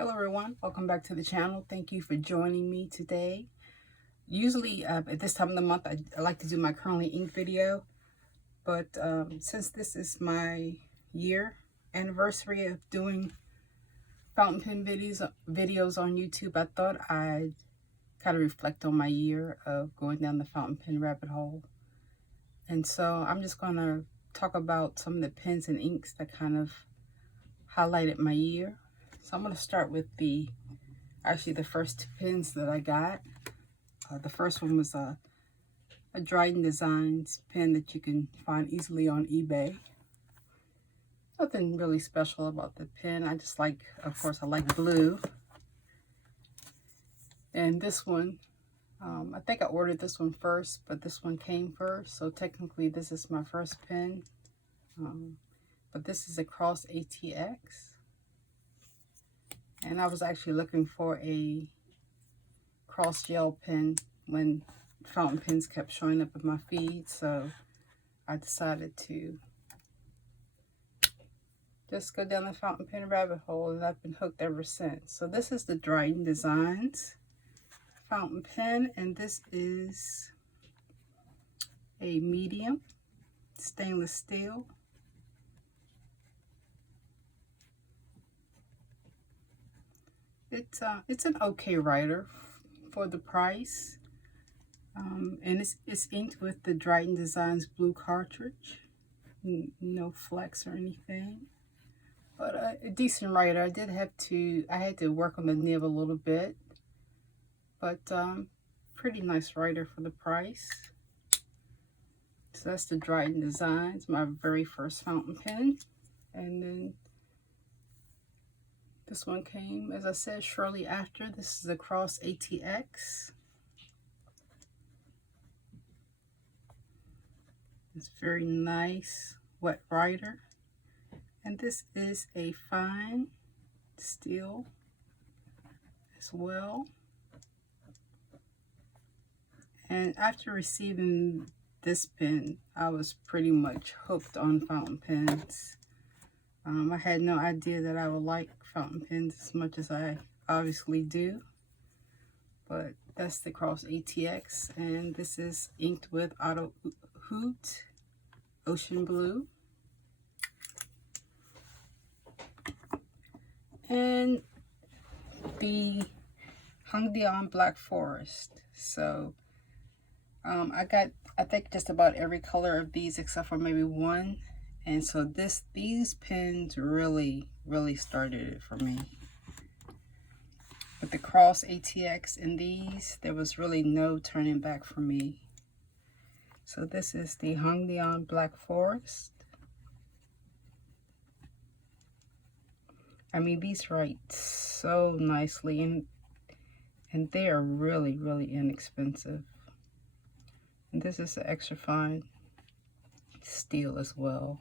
Hello everyone, welcome back to the channel. Thank you for joining me today. Usually at this time of the month I like to do my currently inked video, but since this is my year anniversary of doing fountain pen videos on YouTube, I thought I'd kind of reflect on my year of going down the fountain pen rabbit hole. And so I'm just going to talk about some of the pens and inks that kind of highlighted my year. So I'm going to start with the first two pens that I got. The first one was a Dryden Designs pen that you can find easily on eBay. Nothing really special about the pen. I just like, of course, I like blue. And this one, I think I ordered this one first, but this one came first. So technically this is my first pen. But this is a Cross ATX. And I was actually looking for a cross gel pen when fountain pens kept showing up in my feed, so I decided to just go down the fountain pen rabbit hole, and I've been hooked ever since. So this is the Dryden Designs fountain pen, and this is a medium stainless steel. It's an okay writer for the price, and it's inked with the Dryden Designs blue cartridge. No flecks or anything, but a decent writer. I had to work on the nib a little bit, but pretty nice writer for the price. So that's the Dryden Designs, my very first fountain pen, and then this one came, as I said, shortly after. This is a Cross ATX. It's very nice wet writer. And this is a fine steel as well. And after receiving this pen, I was pretty much hooked on fountain pens. I had no idea that I would like fountain pens as much as I obviously do, but that's the Cross ATX, and this is inked with Auto Hoot Ocean Blue. And the Hungdian Black Forest. So I got, I think, just about every color of these except for maybe one. And so these pens really started it for me. With the Cross ATX and these, there was really no turning back for me. So this is the Hungdian Black Forest. I mean, these write so nicely, and they are really inexpensive. And this is an extra fine steel as well.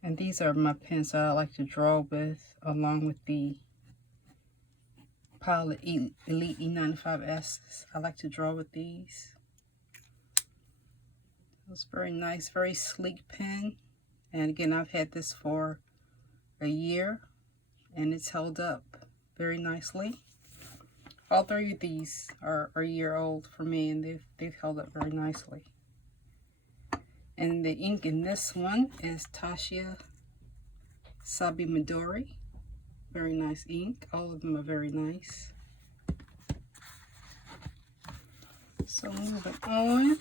And these are my pens that I like to draw with, along with the Pilot Elite E95S. I like to draw with these. It's very nice, very sleek pen. And again, I've had this for a year, and it's held up very nicely. All three of these are a year old for me, and they've held up very nicely. And the ink in this one is Tasha Sabi Midori. Very nice ink. All of them are very nice. So moving on.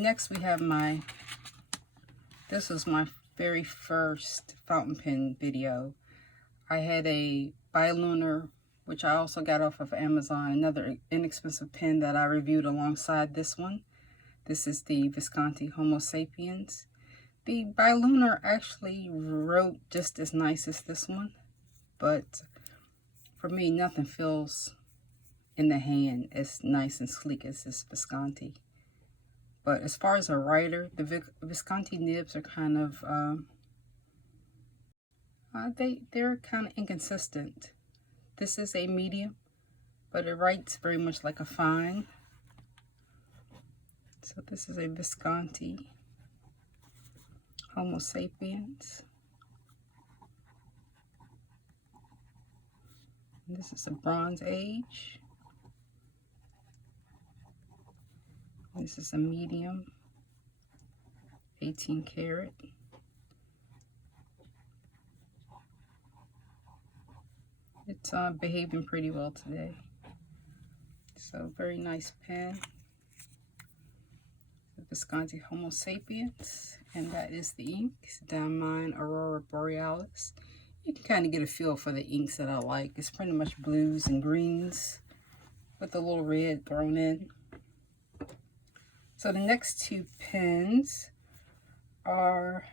Next we have this was my very first fountain pen video. I had a Bilunar, which I also got off of Amazon, another inexpensive pen that I reviewed alongside this one. This is the Visconti Homo Sapiens. The Bilunar actually wrote just as nice as this one, but for me, nothing feels in the hand as nice and sleek as this Visconti. But as far as a writer, the Visconti nibs are kind of, they're kind of inconsistent. This is a medium, but it writes very much like a fine. So this is a Visconti Homo sapiens. And this is a Bronze Age. This is a medium, 18 karat. It's behaving pretty well today. So very nice pen. The Visconti Homo sapiens, and that is the ink. It's Diamine Aurora Borealis. You can kind of get a feel for the inks that I like. It's pretty much blues and greens with a little red thrown in. So the next two pens are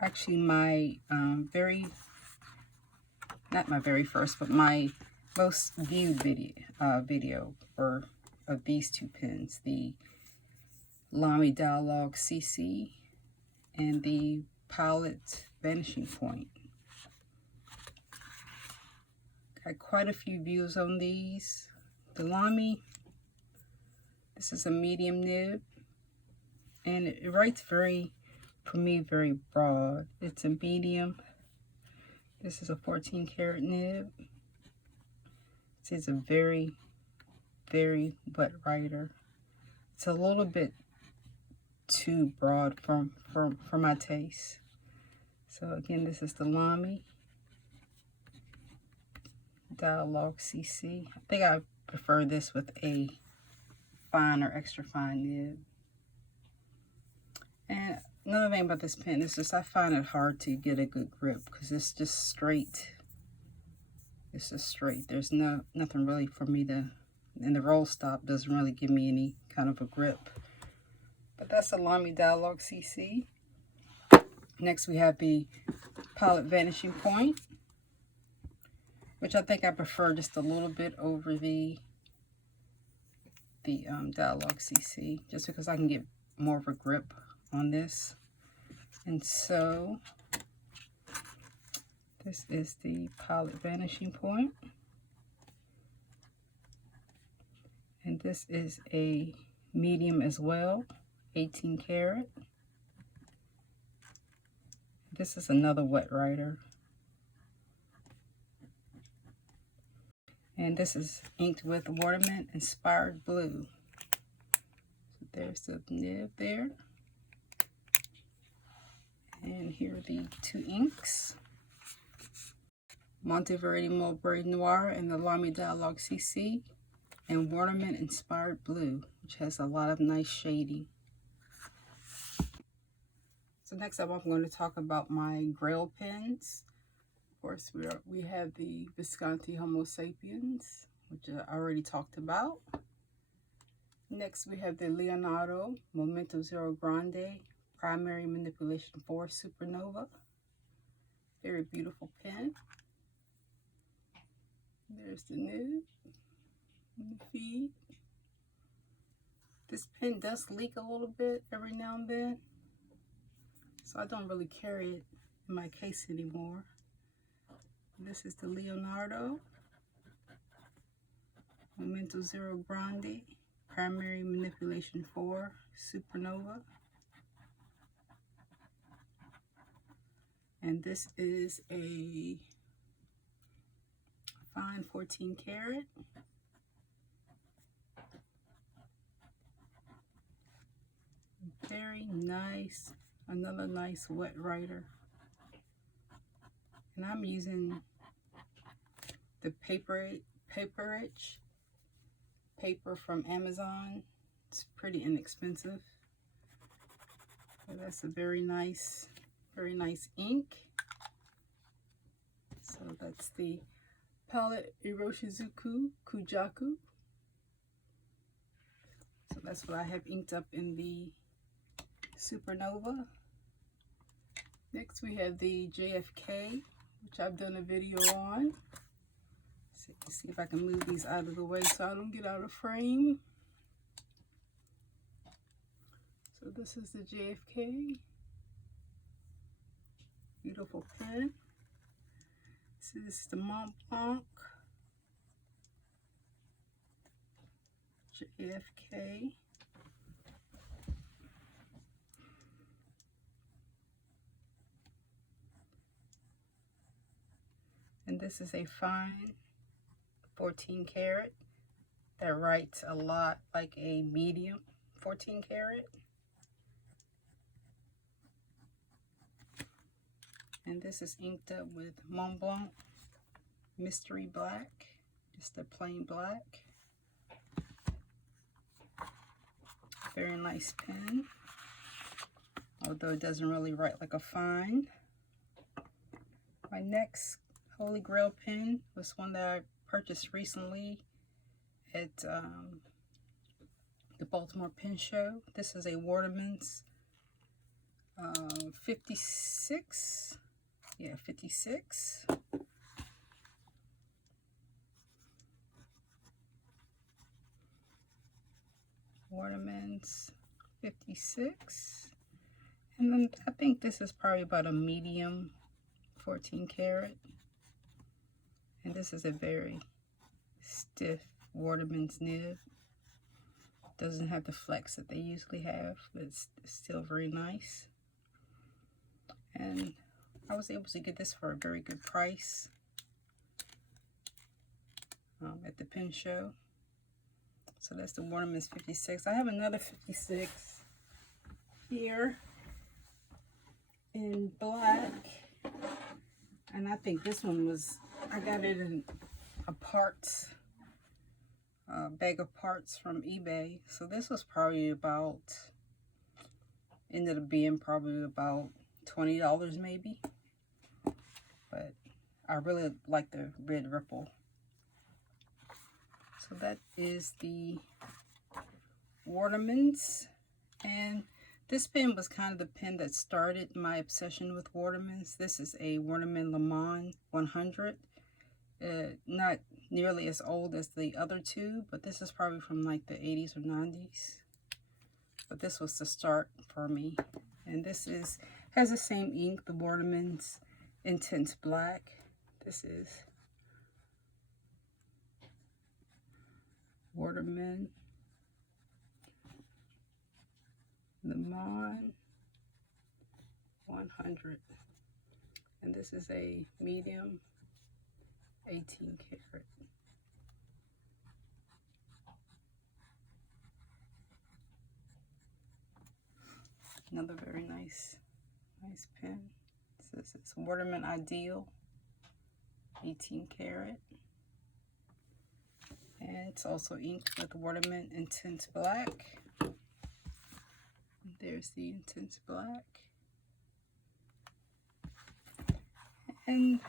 actually my not my very first, but my most viewed video of these two pens, the Lamy Dialogue CC and the Pilot Vanishing Point. Got quite a few views on these. The Lamy, this is a medium nib, and it writes very, for me, very broad. It's a medium. This is a 14 karat nib. It's a very, very wet writer. It's a little bit too broad for my taste. So again, this is the Lamy Dialogue CC. I think I prefer this with a fine or extra fine nib. And another thing about this pen is just I find it hard to get a good grip because it's just straight. It's just straight. There's nothing really for me to, and the roll stop doesn't really give me any kind of a grip. But that's a Lamy Dialogue CC. Next we have the Pilot Vanishing Point, which I think I prefer just a little bit over the Dialogue CC, just because I can get more of a grip on this. And so this is the Pilot Vanishing Point, and this is a medium as well, 18 karat. This is another wet writer, and this is inked with Waterman Inspired Blue. So there's the nib there. And here are the two inks, Monteverdi Mulberry Noir and the Lamy Dialogue CC, and Waterman Inspired Blue, which has a lot of nice shading. So next up, I'm going to talk about my Grail pens. Of course, we have the Visconti Homo sapiens, which I already talked about. Next, we have the Leonardo Momento Zero Grande Primary Manipulation 4 Supernova. Very beautiful pen. There's the nib and the feed. This pen does leak a little bit every now and then, so I don't really carry it in my case anymore. This is the Leonardo Momento Zero Grande Primary Manipulation 4 Supernova. And this is a fine 14 karat. Very nice, another nice wet writer. And I'm using the Paperich paper from Amazon. It's pretty inexpensive. So that's a very nice ink. So that's the Palette Iroshizuku Kujaku. So that's what I have inked up in the Supernova. Next we have the JFK, which I've done a video on. So see if I can move these out of the way so I don't get out of frame. So this is the JFK. Beautiful pen. So this is the Mont Blanc JFK. And this is a fine 14 karat that writes a lot like a medium 14 karat. And this is inked up with Mont Blanc Mystery Black, just a plain black. Very nice pen, although it doesn't really write like a fine. My next Holy Grail pen was one that I purchased recently at the Baltimore Pen Show. This is a Waterman's 56. Yeah, 56. Waterman's 56. And then I think this is probably about a medium 14 karat. And this is a very stiff Waterman's nib. Doesn't have the flex that they usually have, but it's still very nice. And I was able to get this for a very good price at the pen show. So that's the Waterman's 56. I have another 56 here in black. And I think this one was, I got it in a parts, bag of parts from eBay. So this was probably about, ended up being probably about $20 maybe. But I really like the red ripple. So that is the Waterman's. And this pen was kind of the pen that started my obsession with Waterman's. This is a Waterman Le Mans 100. Not nearly as old as the other two, but this is probably from like the 80s or 90s. But this was the start for me. And this has the same ink, the Waterman's Intense Black. This is Waterman Le Mans 100. And this is a medium 18 karat. Another very nice pen. This is Waterman Ideal 18 karat. And it's also inked with Waterman Intense Black. There's the Intense Black. And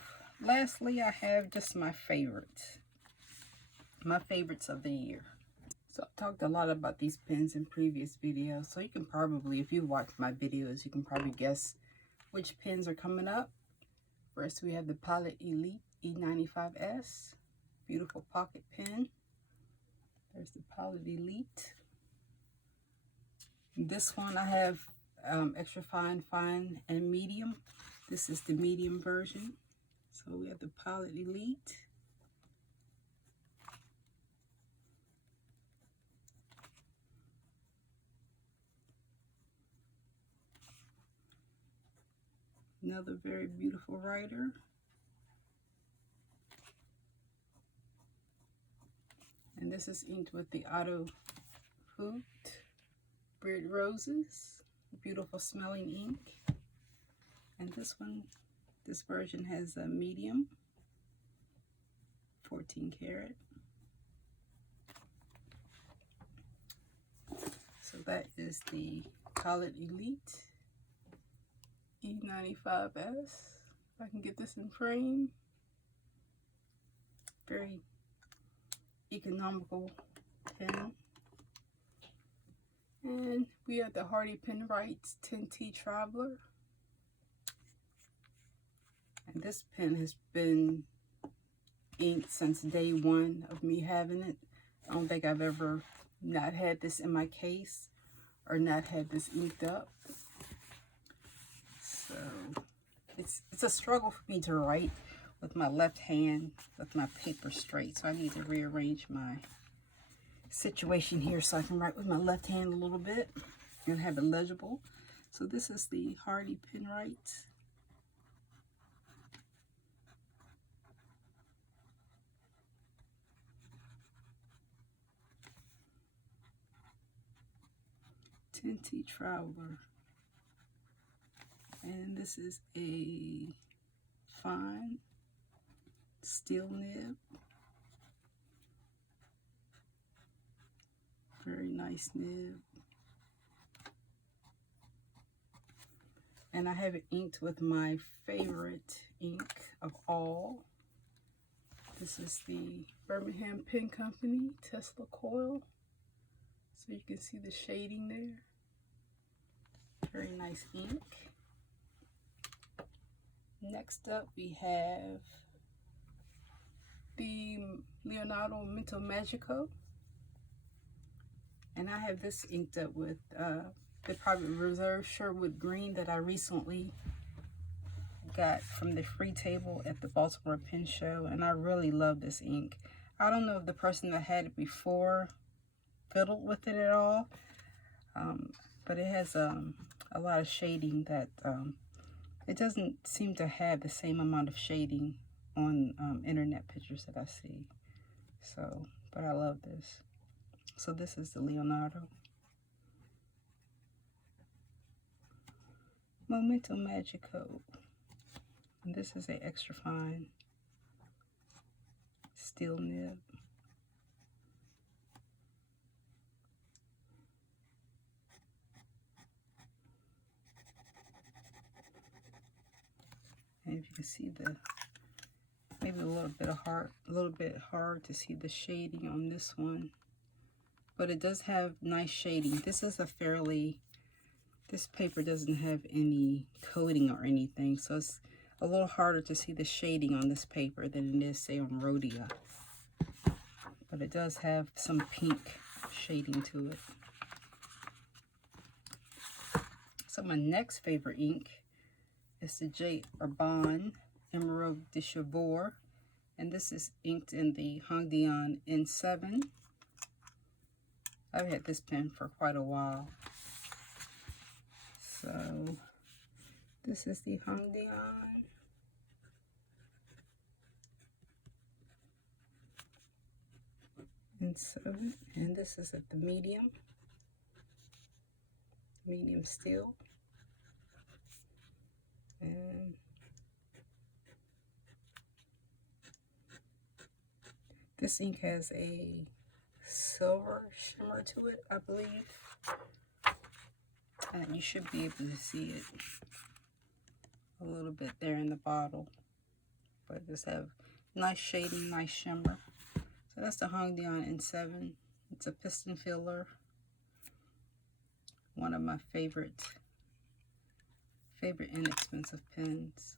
lastly, I have just my favorites of the year. So I've talked a lot about these pens in previous videos, so you can probably, if you watch my videos, you can probably guess which pens are coming up. First, we have the Pilot Elite E95S, beautiful pocket pen. There's the Pilot Elite. This one I have extra fine, fine, and medium. This is the medium version. So we have the Pilot Elite. Another very beautiful writer. And this is inked with the Auto Hoot Bread Roses. Beautiful smelling ink. And this version has a medium 14 karat. So that is the Pilot Elite E95S. If I can get this in frame. Very economical pen. And we have the Hardy Pen Writes 10T Traveler. And this pen has been inked since day one of me having it. I don't think I've ever not had this in my case or not had this inked up. So it's a struggle for me to write with my left hand with my paper straight. So I need to rearrange my situation here so I can write with my left hand a little bit and have it legible. So this is the Hardy Pen Writes. Tinty Traveler. And this is a fine steel nib. Very nice nib. And I have it inked with my favorite ink of all. This is the Birmingham Pen Company Tesla Coil. So you can see the shading there. Very nice ink. Next up we have the Leonardo Mental Magico. And I have this inked up with the Private Reserve Sherwood Green that I recently got from the free table at the Baltimore Pen Show. And I really love this ink. I don't know if the person that had it before fiddled with it at all. But it has a lot of shading that it doesn't seem to have the same amount of shading on internet pictures that I see. So, but I love this. So this is the Leonardo Momento Magico. And this is an extra fine steel nib. And if you can see the, maybe a little bit hard to see the shading on this one. But it does have nice shading. This is this paper doesn't have any coating or anything, so it's a little harder to see the shading on this paper than it is, say, on Rhodia. But it does have some pink shading to it. So my next favorite ink is the J. Urban Emerald de Chevaux, and this is inked in the Hongdian N7. I've had this pen for quite a while. So this is the Hongdian. N7, and this is at the medium steel. And this ink has a silver shimmer to it, I believe. And you should be able to see it a little bit there in the bottle. But it does have nice shading, nice shimmer. So that's the Hongdian N7. It's a piston filler. One of my favorite inexpensive pens.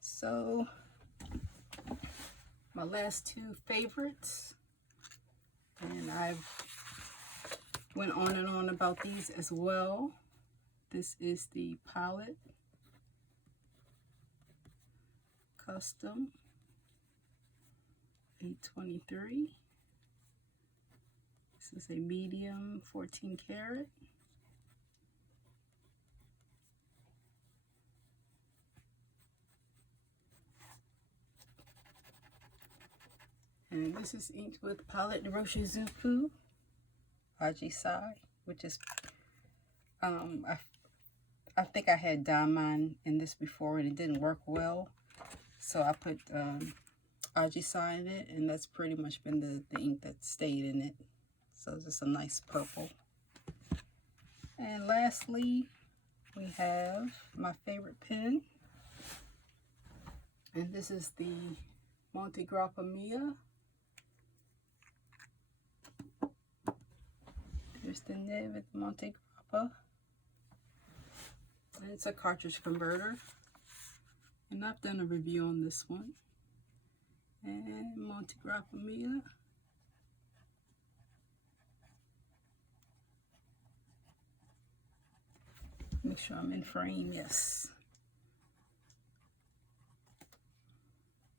So my last two favorites, and I've went on and on about these as well. This is the Pilot Custom 823. This is a medium 14 karat. And this is inked with Pilot Iroshizuku Ajisai, which is, I think I had Diamond in this before and it didn't work well. So I put Ajisai in it, and that's pretty much been the ink that stayed in it. So it's just a nice purple. And lastly, we have my favorite pen. And this is the Monte Grappa Mia. There's the nib at Monte Grappa. And it's a cartridge converter. And I've done a review on this one. And Monte Grappa Mia. Make sure I'm in frame, yes.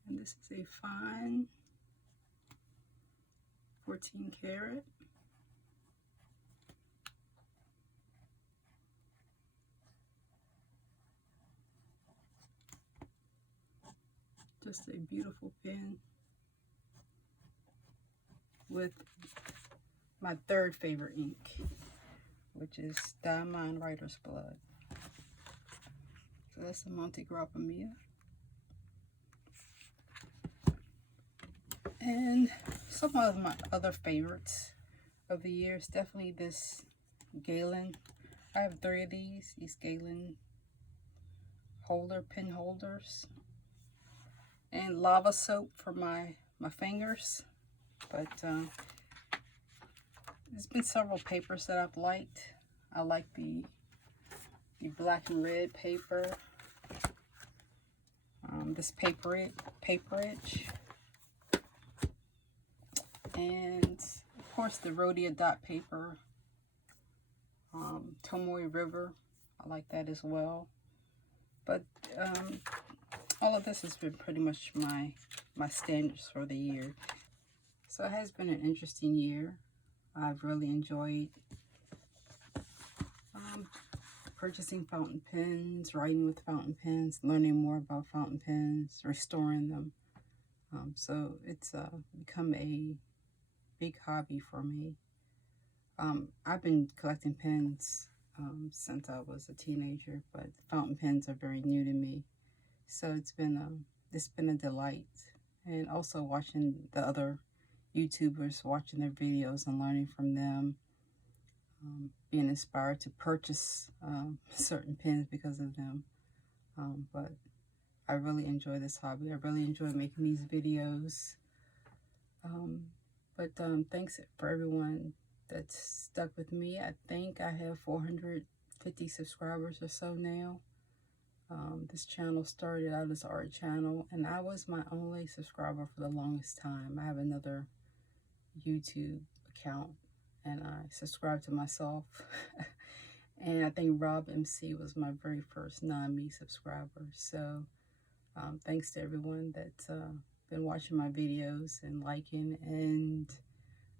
And this is a fine 14 karat. Just a beautiful pen with my third favorite ink, which is Diamond Writer's Blood. So that's the Monte Grappa Mia. And some of my other favorites of the year is definitely this Galen. I have 3 of these Galen pen holders. And lava soap for my fingers. But there's been several papers that I've liked. I like the black and red paper. This paperage. And of course the Rhodia dot paper. Tomoe River. I like that as well. But all of this has been pretty much my standards for the year. So it has been an interesting year. I've really enjoyed purchasing fountain pens, writing with fountain pens, learning more about fountain pens, restoring them. So it's become a big hobby for me. I've been collecting pens since I was a teenager, but fountain pens are very new to me. So it's been a delight, and also watching the other YouTubers, watching their videos and learning from them, being inspired to purchase certain pens because of them. But I really enjoy this hobby. I really enjoy making these videos. But thanks for everyone that's stuck with me. I think I have 450 subscribers or so now. This channel started out as an art channel, and I was my only subscriber for the longest time. I have another YouTube account, and I subscribed to myself. And I think Rob MC was my very first non-me subscriber. So thanks to everyone that's been watching my videos and liking and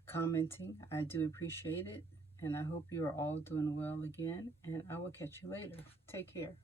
commenting. I do appreciate it, and I hope you are all doing well again, and I will catch you later. Take care.